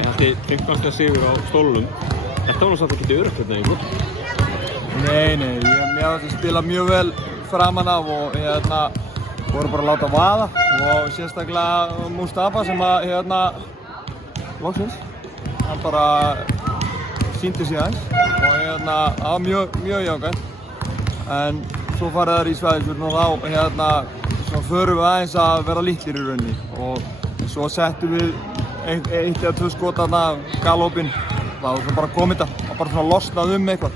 Ég haldi 15. sigur á stólunum. Þetta var nú samt ekki öruggt hérna í mótinu. Nei, ég hafði spilað mjög vel framan af og voru bara að láta vaða og sérstaklega Mustafa sem loksins, hann bara sýndi sig aðeins og það var mjög jákvæmt. En svo farið þær í svæðisvörn og þá svo förum við aðeins að vera litlir í rauninni og svo settum við eitt eða tvö skot þarna galopinn. Það var svo bara komið þetta og bara svona losnað eitthvað.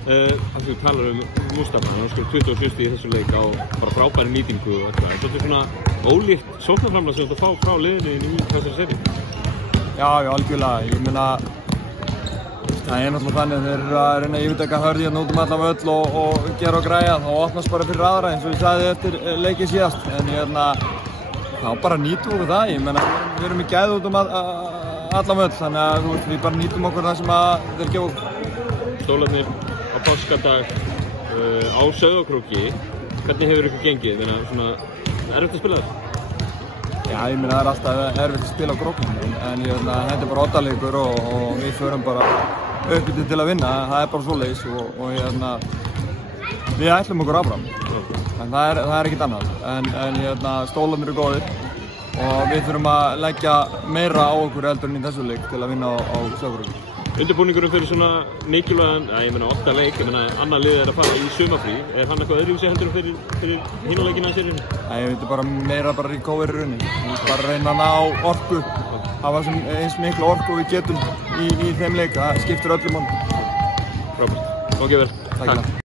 Þannig að við talar Mustafa, hann var 27 í þessu leik á bara frábæri nýtingu og eitthvað. Þetta er svona ólíkt sóknarframlag sem þú fá frá liðinu í þessari seri. Já, algjörlega. Ég meina, það er náttúrulega þannig að þeir eru að reyna að yfirtaka hörði hérna út allan völl og gera og græja. Þá opnast bara fyrir aðra eins og ég sagði eftir leikið síðast. En þá bara nýtum við það. Ég meina, við erum í gæði út allan völl, þannig að við bara nýtum okkur það sem þeir gefa okkur. Stólarnir á páskadag á Sauðárkróki, hvernig hefur ykkur gengið? Þannig að svona erfitt að spila það? Já, ég meina það er alltaf erfitt að spila á Króknum, en þetta er bara oddaleikur og við förum bara uppbytið til að vinna, það er bara svoleiðis og við ætlum okkur áfram, en það er ekkert annað, en stólarnir eru góðir og við þurfum að leggja meira á okkur heldur en í þessu leik til að vinna á Sauðárkróki. Undirbúningurum fyrir svona mikilvægan, ég meina 8 leik, ég meina annar lið að fara í sumafrí. Er hann eitthvað öðruvísi heldur fyrir hinuleikina í seríunni? Ég myndi bara meira recover í rauninni. Við myndum bara reyna að ná orku, hafa eins mikla orku við getum í þeim leik. Það skiptir öllum máli. Frábært. Ok, vel. Takk.